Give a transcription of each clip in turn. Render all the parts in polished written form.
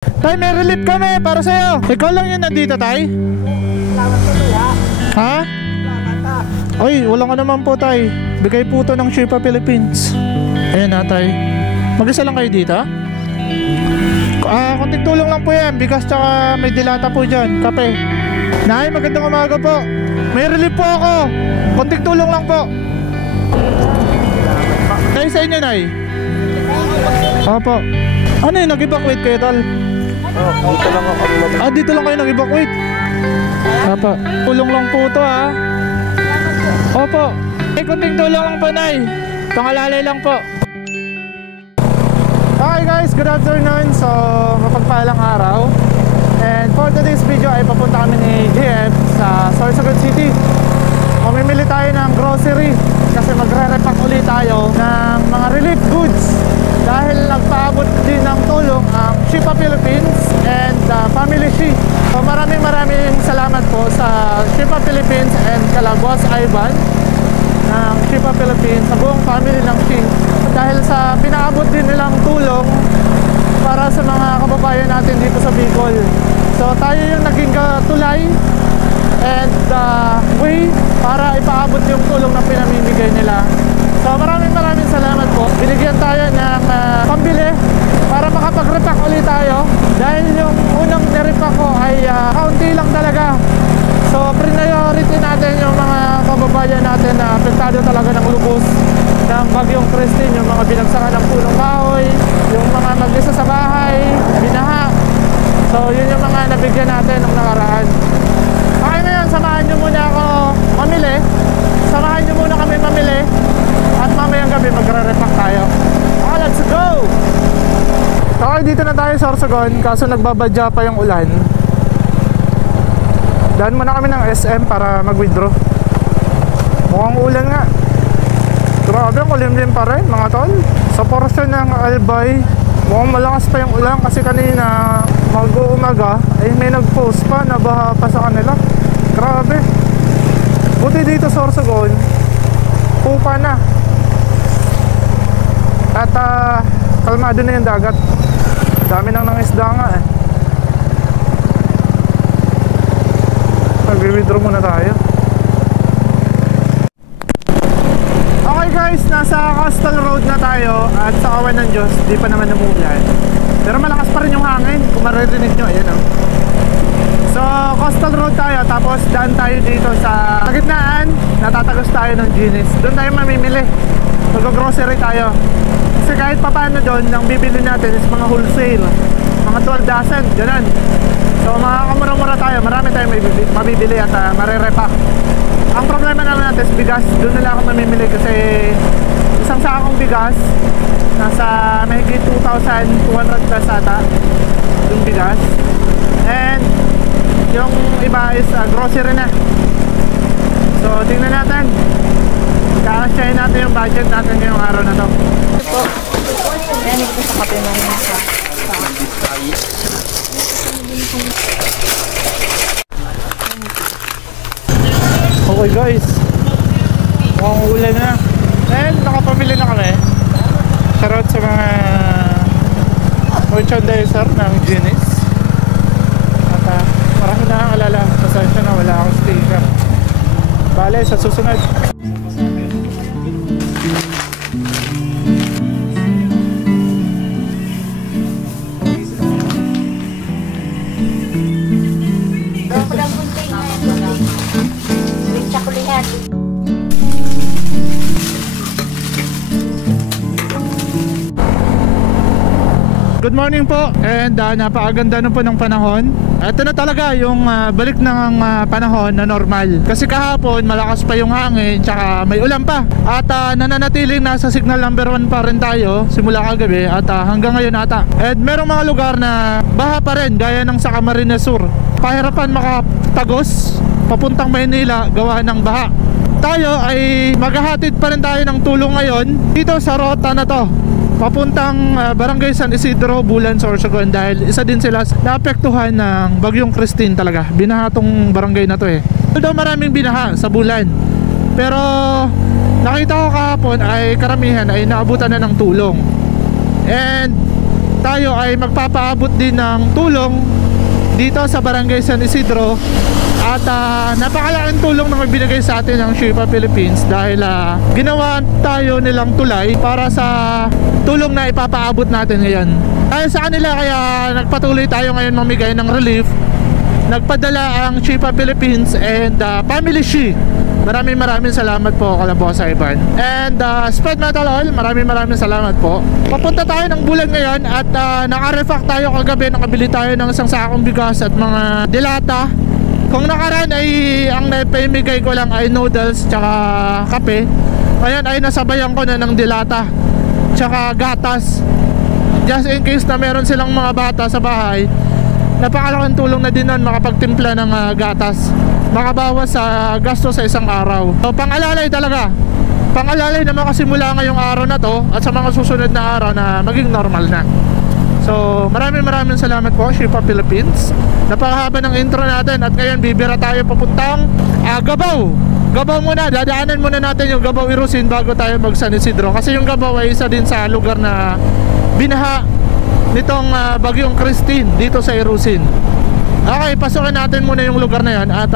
Tay, may relief kami para sa'yo. Ikaw lang yung nandito, Tay? Salamat po ya. Ha? Salamat. Ay, wala ka naman po, Tay. Bigay po to ng Shipa Philippines. Ayan na, Tay. Mag-isa lang kayo dito? Kunting tulong lang po yan. Bigas tsaka may dilata po dyan. Kape. Nay, magandang umaga po. May relief po ako. Kunting tulong lang po. Tay, sa inyo, Nay? Opo. Ano yun, nag-evacuate kayo, Tal? Dito lang ako. Dito lang kayo nag-evacuate? Opo. Tulong lang po to, ha? Opo. Kunting tulong lang po, Nay. Pangalalay lang po. Okay guys, good afternoon. So, mapagpalang araw. And for today's video ay papunta kami ni GF sa Sorsogon City. Mamimili tayo ng grocery kasi magre-repack ulit tayo ng mga relief goods dahil nagpaabot din ng tulong ang Shipa Philippines and Family Shi. So maraming salamat po sa Shipa Philippines and kala Boss Ivan ng Shipa Philippines, sa buong family ng Shi, dahil sa pinaabot din nilang tulong para sa mga kababayan natin dito sa Bicol. So tayo yung naging tulay and way para ipaabot yung tulong na pinamimigay nila. So maraming salamat po. Binigyan tayo ng pambili para makapag-repack ulit tayo dahil yung unang nirepack ko ay kaunti lang talaga. So priority natin yung mga kababayan natin na apektado talaga ng lubos ng Bagyong Christine, yung mga binagsakan ng punong kahoy, yung mga mag-isa sa bahay, binaha. So yun yung mga nabigyan natin nung nakaraan. Okay, ngayon samahan nyo muna ako mamili. Samahan nyo muna kami mamili at mamayang gabi magre-repack tayo. Okay, let's go! Okay, dito na tayo sa Sorsogon, kaso nagbabadya pa yung ulan. Daan muna kami ng SM para mag-withdraw. Mukhang ulan nga. Grabe, ang kulimlim pa rin mga tol. Sa portion ng Albay, mukhang malakas pa yung ulan kasi kanina mag-uumaga ay may nag-post pa na baha pa sa kanila. Grabe. Buti dito sa Sorsogon, pupa na. At kalmado na yung dagat. Dami nang nangisda nga eh. Mag-withdraw muna tayo. Okay guys, nasa Coastal Road na tayo at sa awan ng Diyos, di pa naman umuulan. Pero malakas pa rin yung hangin, kung maririnig nyo, ayan o. So, Coastal Road tayo, tapos daan tayo dito sa gitnaan, natatagos tayo ng Ginis. Doon tayo mamimili. Mag-grocery tayo. Kasi kahit papaano doon, ang bibili natin is mga wholesale. Mga 12 dozen, ganun. So, makakamura-mura tayo. Marami tayong mabibili at marirepack. Ang problema naman natin is bigas. Doon nila ako mamimili kasi isang sakong bigas nasa mahigit 2,200 plus ata yung bigas. And yung iba is grocery na. So tingnan natin, kakasyahin natin yung budget natin ngayong araw na to. Ito ayan, ito sa kape na rin sa okay guys, mukhang ulan na. And nakapamili na kami. Shoutout sa mga merchandiser ng Ginis. At marami na ang alala. Pasensya na, wala akong sticker. Bale, sa susunod. Good morning po, and napakaganda na po ng panahon. Ito na talaga yung balik ng panahon na normal. Kasi kahapon malakas pa yung hangin, tsaka may ulan pa. At nananatiling nasa signal number 1 pa rin tayo simula kagabi at hanggang ngayon ata. And merong mga lugar na baha pa rin, gaya ng sa Camarines Sur. Pahirapan makatagos papuntang Maynila gawa ng baha. Tayo ay maghahatid pa rin tayo ng tulong ngayon dito sa rota na to, papuntang Barangay San Isidro, Bulan, Sorsogon, dahil isa din sila naapektuhan ng Bagyong Christine talaga. Binaha tong barangay na to eh. Although maraming binaha sa Bulan, pero nakita ko kahapon ay karamihan ay naabutan na ng tulong. And tayo ay magpapaabot din ng tulong dito sa Barangay San Isidro. At napakalaking tulong na magbinigay sa atin ng Shepa Philippines dahil ginawa tayo nilang tulay para sa tulong na ipapaabot natin ngayon. Dahil sa kanila kaya nagpatuloy tayo ngayon mamigay ng relief. Nagpadala ang Shepa Philippines and Family She. Maraming salamat po Kalabosa Ivan. And Spread Metal Oil, maraming salamat po. Papunta tayo ng Bulan ngayon at naka-refact tayo kagabi. Nakabili tayo ng isang sakong bigas at mga dilata. Kung nakaraan ay ang naipamigay ko lang ay noodles tsaka kape. Ngayon ay nasabayan ko na ng dilata tsaka gatas, just in case na meron silang mga bata sa bahay. Napakalaking tulong na din nun makapagtimpla ng gatas, makabawas sa gasto sa isang araw. So, pang-alalay talaga, pang-alalay na makasimula ngayong araw na to at sa mga susunod na araw na maging normal na. So maraming salamat po Shepa Philippines. Napakahaba ng intro natin at ngayon bibira tayo papuntang Gabao muna, dadaanan muna natin yung Gabao Irusin bago tayo mag San Isidro. Kasi yung Gabao ay isa din sa lugar na binaha nitong bagyong Christine dito sa Irusin. Okay, pasukin natin muna yung lugar na yan. At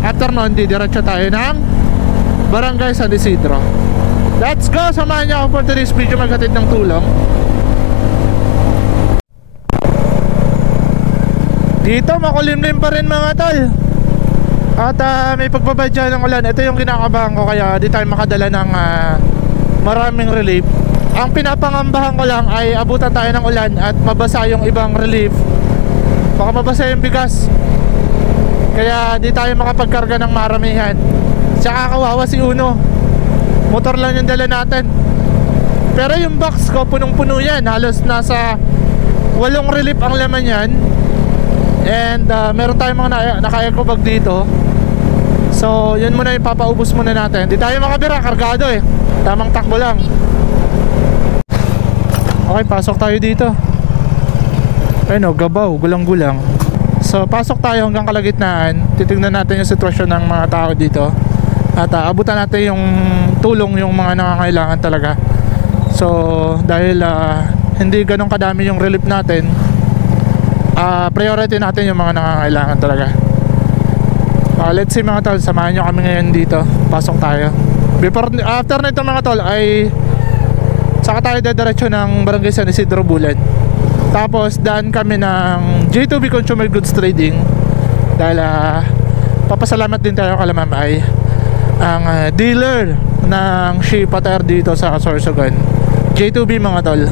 after nun, didiretso tayo ng Barangay San Isidro. Let's go, samahan niyo ako for today's video maghatid ng tulong. Dito makulimlim pa rin mga tol. At may pagbabadya ng ulan. Ito yung kinakabahan ko kaya di tayo makadala ng maraming relief. Ang pinapangambahan ko lang ay abutan tayo ng ulan at mabasa yung ibang relief. Baka mabasa yung bigas. Kaya di tayo makapagkarga ng maramihan. Tsaka kawawa si Uno. Motor lang yung dala natin. Pero yung box ko punong-puno yan. Halos nasa 8 relief ang laman yan. And meron tayong mga naka-eco bag dito. So yun muna yung papaubos muna natin. Di tayo makabira, kargado eh. Tamang takbo lang. Okay, pasok tayo dito. Ayun o, Gabao, gulang-gulang. So pasok tayo hanggang kalagitnaan. Titignan natin yung sitwasyon ng mga tao dito. At abutan natin yung tulong yung mga nangangailangan talaga. So dahil hindi ganun kadami yung relief natin, priority natin yung mga nangangailangan talaga. Let's see mga tol, samahan nyo kami ngayon dito. Pasok tayo. After nito mga tol ay saka tayo dediretso ng Barangay San Isidro Bulan. Tapos daan kami ng J2B Consumer Goods Trading. Dahil papasalamat din tayo kala Ma'am Ay, ang dealer ng Shepa Tire dito sa Sorsogon. J2B mga tol.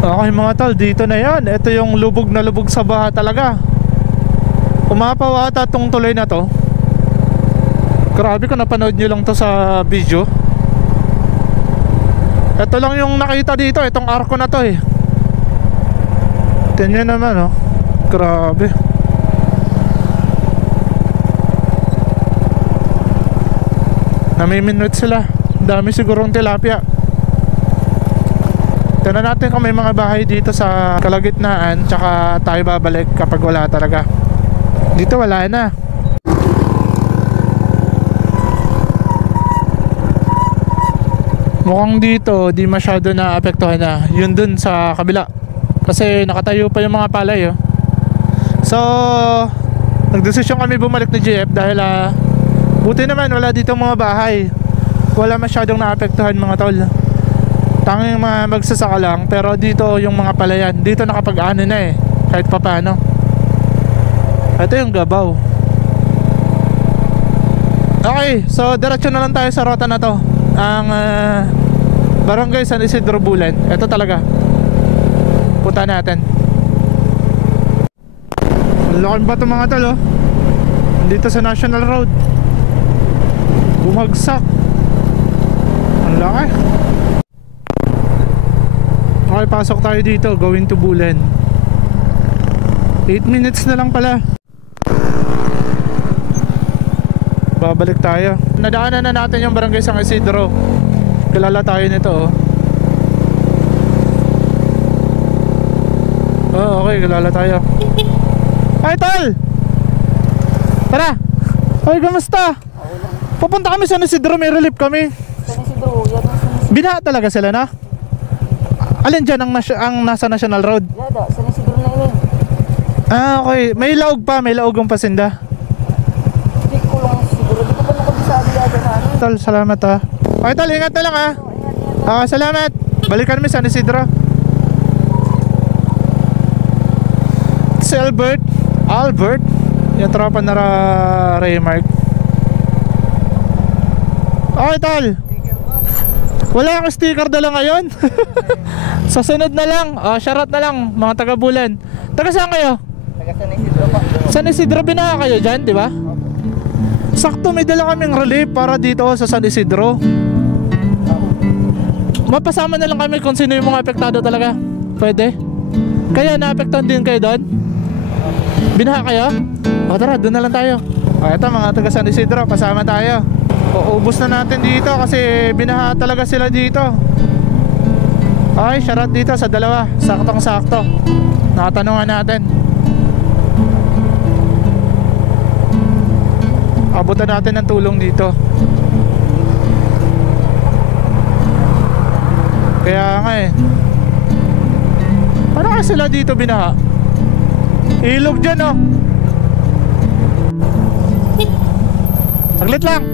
Okay mga tol, dito na yan. Ito yung lubog na lubog sa baha talaga. Umapaw ata tong tuloy na to. Grabe kung napanood nyo lang to sa video. Ito lang yung nakita dito, itong arko na to eh. Tingnan nyo naman oh. Grabe. Namiminute sila. Dami sigurong tilapia. Tignan natin kung may mga bahay dito sa kalagitnaan. Tsaka tayo babalik kapag wala talaga. Dito wala na. Mukhang dito di masyado na apektuhan na. Yun dun sa kabila. Kasi nakatayo pa yung mga palay oh. So nagdesisyon kami bumalik ni GF dahil buti naman wala dito mga bahay. Wala masyadong naapektuhan mga tol. Tanging mga magsasaka lang. Pero dito yung mga palayan, dito nakapag-ano na eh, kahit papano. Ito yung Gabao. Okay, so diretso na lang tayo sa rota na to. Ang Barangay San Isidro Bulan. Ito talaga. Punta natin. Laking bato mga tol oh. Dito sa National Road. Bumagsak. Ang laki. Okay, pasok tayo dito. Going to Bulan. 8 minutes na lang pala. Babalik tayo. Nadaanan na natin yung Barangay San Isidro. Kilala tayo nito oh. Oh, okay, kilala tayo. Ay, tol! Tara! Ay, kamusta? Pupunta kami sa San Isidro, may relief kami. San Isidro, yan ang San Isidro. Binaha talaga sila na? Alin dyan ang nasa National Road? Yada, sa Isidro na ini. Ah, okay. May laog pa, may laog ang pasinda. Hindi ko lang siguro. Di ko pa nakabisabi yada na ano. Tol, salamat ha. Okay tol, ingat na lang ha. Salamat. Balikan kami sa San Isidro. Si Albert. Yung tropa na Raymark. Okay tol. Wala akong sticker dala ngayon. Sa sunod na lang. Shoutout na lang mga taga-Bulan. Taga saan kayo? Taga San Isidro pa. San Isidro binaha kayo dyan, di ba? Sakto may dala kaming relief para dito sa San Isidro. Mapasama na lang kami kung sino yung mga apektado talaga. Pwede? Kaya naapektuhan din kayo doon? Binaha kayo? O tara, doon na lang tayo. Ito mga taga San Isidro, pasama tayo. Uubos na natin dito kasi binaha talaga sila dito. Okay, shoutout dito sa dalawa. Saktong sakto. Nakatanungan natin. Abutan natin ng tulong dito. Kaya nga eh. Paano kaya sila dito binaha? Ilog dyan oh. Saglit lang.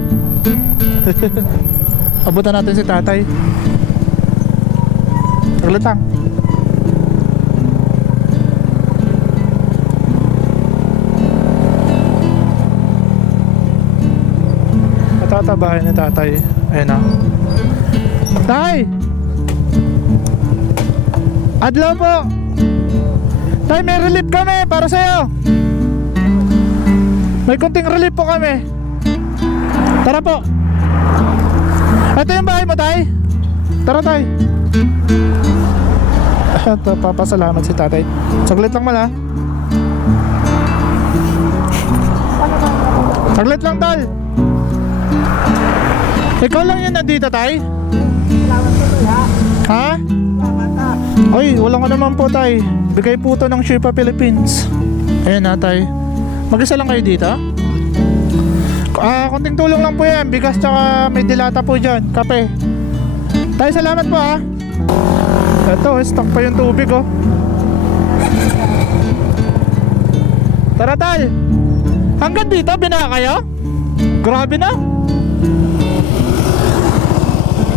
Abutan natin si tatay. Saglit lang. Matatabahin ni tatay. Ayun na. Tay! Adlaw po! Tay, may relief kami para sa'yo. May kunting relief po kami. Tara po. Ito yung bahay mo, tay. Tara, tay. Ito, papasalamat si tatay. Saglit lang mala. Saglit lang, tal. Ikaw lang yun nandito, tay? Salamat po to ha. Ha? Salamat ha. Ay, wala ka naman po, tay. Bigay po to ng Sherpa Philippines. Ayan na, tay. Mag-isa lang kayo dito? Konting tulong lang po yan. Bigas tsaka may dilata po dyan. Kape. Tay, salamat po ha. Ito, stock pa yung tubig oh. Tara, tal. Hanggang dito, binaha kayo? Grabe na.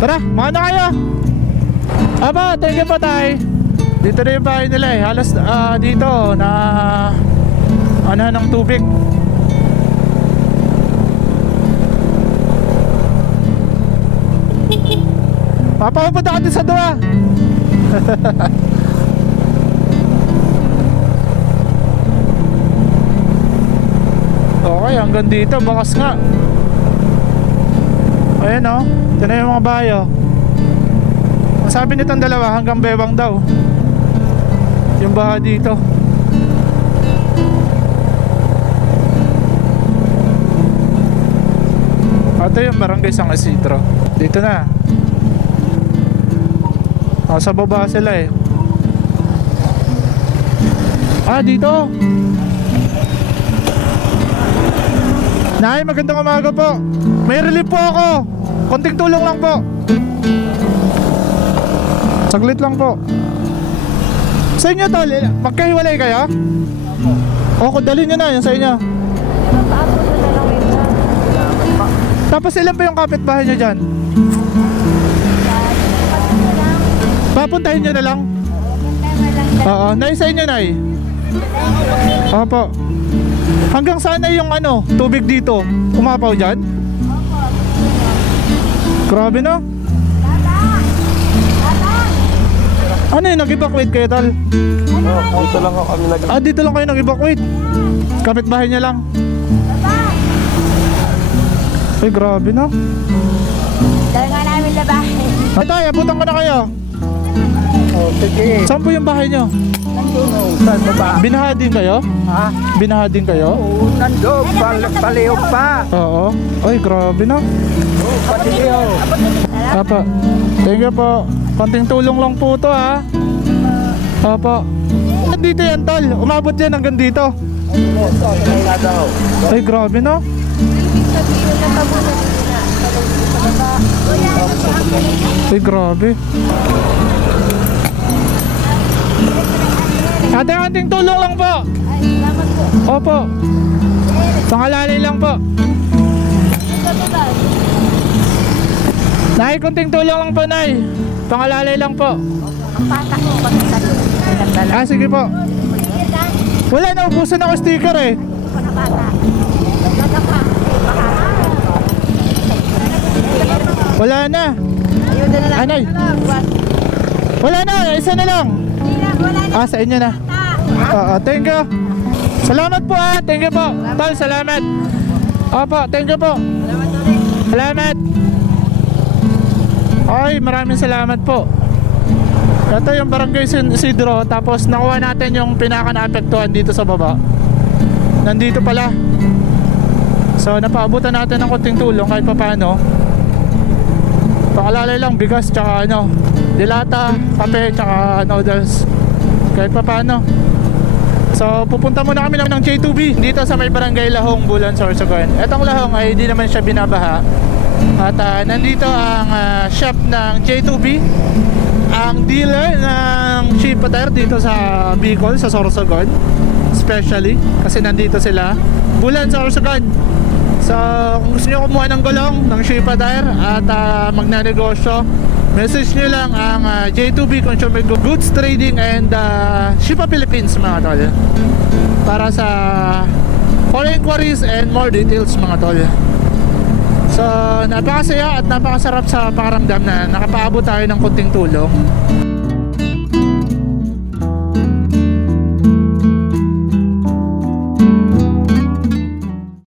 Tara, mauna kayo. Aba, thank you po, tay. Dito na yung bahay nila eh. Halos dito na ano ng tubig. Papapunta ka din sa dua. Okay, hanggang dito. Bakas nga. Ayan o. Ito na yung mga bayo. Ang sabi nitong dalawa, hanggang Bewang daw. Yung baha dito. Ito yung barangay San Isidro. Dito na. Sa baba sila eh. Dito. Nay, magandang umaga po. May relief po ako. Konting tulong lang po. Saglit lang po. Sa inyo tol, magkahiwalay kayo? Opo. Dalhin nyo na, yan sa inyo. Tapos ilan pa yung kapitbahay nyo dyan? Papuntahin nyo na lang? Oo, nay sa inyo, nay. Opo. Hanggang saan na yung ano, tubig dito? Umapaw dyan? Grabe no? Ano yun, nag-evacuate kayo tal? Dito lang ako kami nag- Dito lang kayo nag-evacuate? Kapitbahay niya lang? Ay, grabe no? Dahil nga namin labahin. Tay, abutan ko na kayo. Sige. Saan po yung bahay nyo? Saan ba? Binaha din kayo? Ha? Binaha din kayo? Oo, nandun. Palihog pa. Oo. Ay, grabe no? Oo, palihog. Apa. Thank you po. Konting tulong lang po to ha. Apa. Dito yan tol. Umabot yan hanggang dito. Ay, grabe no? Ay, grabe. Ate, konting tulong lang po. Ay, salamat po. Opo. Pangalalay lang po. Nay, konting tulong lang po, Nay. Pangalalay lang po. Ang bata ko, pagkakalo. Ah, sige po. Wala, naubusan ako sticker eh. Wala na. Ayun na lang. Anay. Wala na, isa na lang. Ah, sa inyo na. Oo, thank you. Salamat po ah, thank you po. Tol, salamat. Opo, thank you po. Salamat. Ay, maraming salamat po. Ito yung Barangay Isidro. Tapos nakuha natin yung pinaka-naapektuhan dito sa baba. Nandito pala. So napaabutan natin ng konting tulong kahit pa paano. Pangalalay lang, bigas tsaka ano, dilata, kape tsaka noodles. Kahit pa paano. So pupunta muna kami ng J2B dito sa may Barangay Lahong, Bulan, Sorsogon. Etong Lahong ay hindi naman siya binabaha. At nandito ang shop ng J2B, ang dealer ng cheap tire dito sa Bicol, sa Sorsogon. Especially kasi nandito sila, Bulan, Sorsogon. So kung gusto nyo kumuha ng gulong ng cheap tire at magnanegosyo, message nyo lang ang J2B Consumer Goods Trading and Shipa Philippines mga tol, para sa for inquiries and more details mga tol. So napakasaya at napakasarap sa pakaramdam na nakapaabot tayo ng konting tulong.